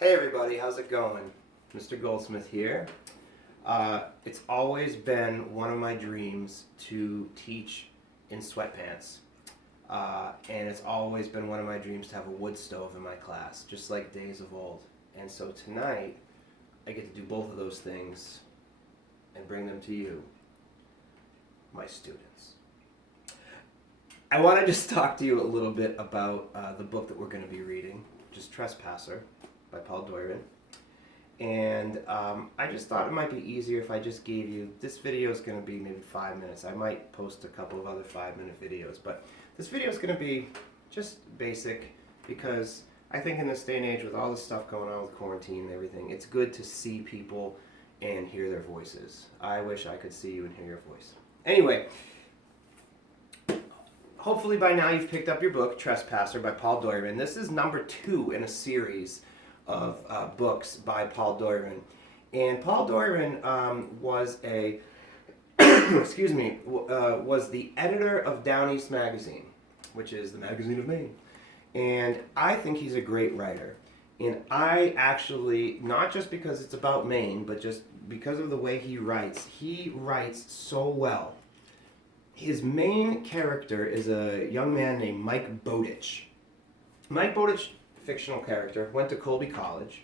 Hey everybody, how's it going? Mr. Goldsmith here. It's always been one of my dreams to teach in sweatpants. And it's always been one of my dreams to have a wood stove in my class, just like days of old. And so tonight, I get to do both of those things and bring them to you, my students. I want to just talk to you a little bit about the book that we're going to be reading, which is Trespasser by Paul Doiron. And I just thought it might be easier if I just gave you, this video is going to be maybe 5 minutes. I might post a couple of other 5-minute videos, but this video is going to be just basic because I think in this day and age with all this stuff going on with quarantine and everything, it's good to see people and hear their voices. I wish I could see you and hear your voice. Anyway, hopefully by now you've picked up your book, Trespasser by Paul Doiron. This is number 2 in a series of books by Paul Doiron. And Paul Doiron was a, excuse me, was the editor of Down East Magazine, which is the magazine of Maine. And I think he's a great writer. And I actually, not just because it's about Maine, but just because of the way he writes so well. His main character is a young man named Mike Bowditch. Mike Bowditch, fictional character, went to Colby College,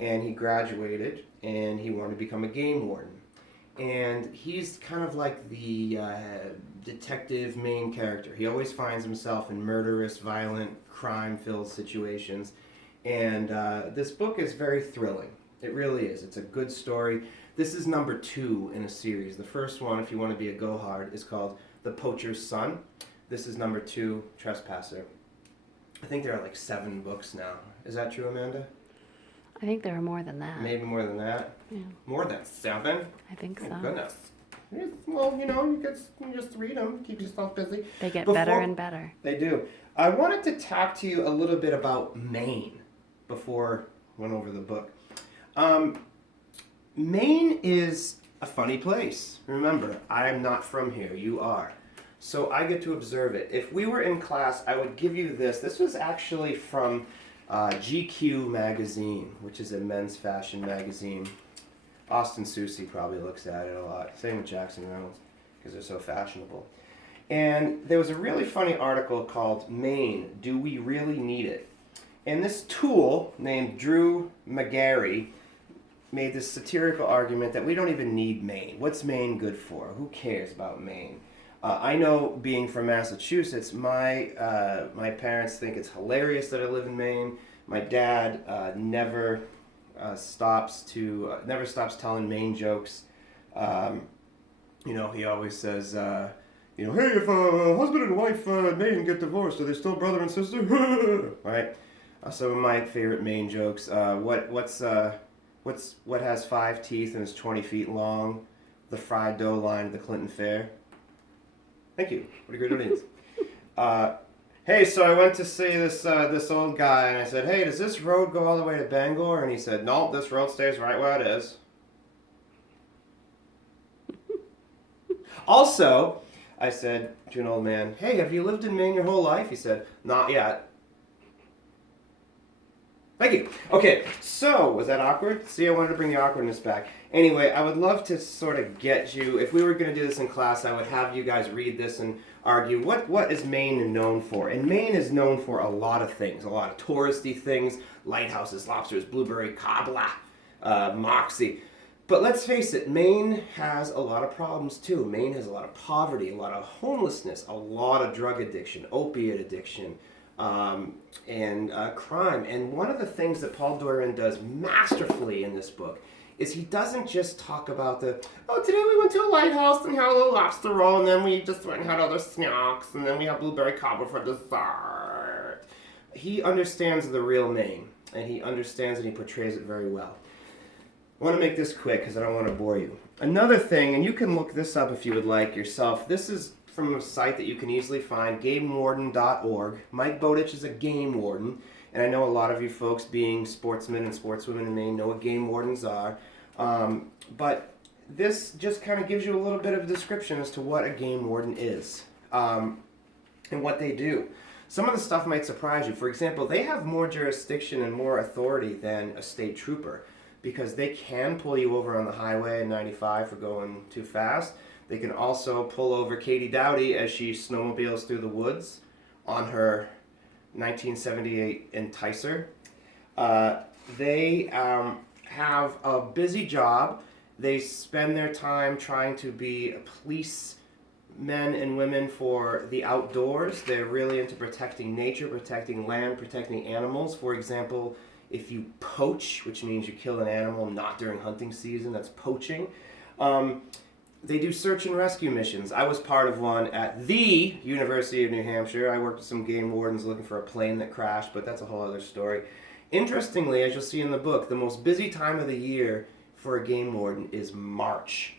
and he graduated, and he wanted to become a game warden. And he's kind of like the detective main character. He always finds himself in murderous, violent, crime-filled situations. And this book is very thrilling. It really is. It's a good story. This is number 2 in a series. The first one, if you want to be a go-hard, is called The Poacher's Son. This is number 2, Trespasser. I think there are like 7 books now. Is that true, Amanda? I think there are more than that. Maybe more than that? Yeah. More than 7? I think so. Oh, goodness. Well, you know, you just read them, keep yourself busy. They get better and better. They do. I wanted to talk to you a little bit about Maine before I went over the book. Maine is a funny place. Remember, I'm not from here. You are. So I get to observe it. If we were in class, I would give you this. This was actually from GQ magazine, which is a men's fashion magazine. Austin Soucy probably looks at it a lot. Same with Jackson Reynolds, because they're so fashionable. And there was a really funny article called Maine, Do We Really Need It? And this tool named Drew McGarry made this satirical argument that we don't even need Maine. What's Maine good for? Who cares about Maine? I know, being from Massachusetts, my parents think it's hilarious that I live in Maine. My dad never stops telling Maine jokes. You know, he always says, you know, hey, if a husband and wife in Maine get divorced, are they still brother and sister? Right? Some of my favorite Maine jokes. What has 5 teeth and is 20 feet long? The fried dough line at the Clinton Fair. Thank you. What a great audience. Hey, so I went to see this old guy, and I said, hey, does this road go all the way to Bangor? And he said, no, this road stays right where it is. Also, I said to an old man, hey, have you lived in Maine your whole life? He said, not yet. Thank you. Okay, so, was that awkward? See, I wanted to bring the awkwardness back. Anyway, I would love to sort of get you, if we were going to do this in class, I would have you guys read this and argue, what is Maine known for? And Maine is known for a lot of things, a lot of touristy things, lighthouses, lobsters, blueberry cobbler, moxie. But let's face it, Maine has a lot of problems too. Maine has a lot of poverty, a lot of homelessness, a lot of drug addiction, opiate addiction, and crime. And one of the things that Paul Doiron does masterfully in this book is he doesn't just talk about today we went to a lighthouse and had a little lobster roll, and then we just went and had other snacks, and then we had blueberry cobbler for dessert. He understands the real Maine, and he understands and he portrays it very well. I want to make this quick because I don't want to bore you. Another thing, and you can look this up if you would like yourself, this is from a site that you can easily find, gamewarden.org. Mike Bowditch is a game warden, and I know a lot of you folks, being sportsmen and sportswomen in Maine, know what game wardens are. But this just kind of gives you a little bit of a description as to what a game warden is and what they do. Some of the stuff might surprise you. For example, they have more jurisdiction and more authority than a state trooper because they can pull you over on the highway in 95 for going too fast. They can also pull over Katie Dowdy as she snowmobiles through the woods on her 1978 Enticer. They have a busy job. They spend their time trying to be police men and women for the outdoors. They're really into protecting nature, protecting land, protecting animals. For example, if you poach, which means you kill an animal not during hunting season, that's poaching. They do search and rescue missions. I was part of one at the University of New Hampshire. I worked with some game wardens looking for a plane that crashed, but that's a whole other story. Interestingly, as you'll see in the book, the most busy time of the year for a game warden is March.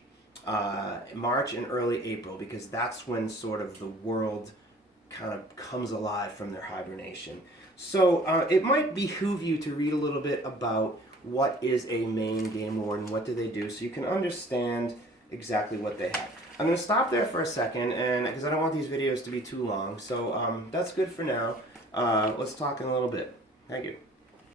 March and early April, because that's when sort of the world kind of comes alive from their hibernation. So it might behoove you to read a little bit about what is a Maine game warden, what do they do, so you can understand exactly what they have. I'm going to stop there for a second, and because I don't want these videos to be too long, so that's good for now. Let's talk in a little bit. Thank you.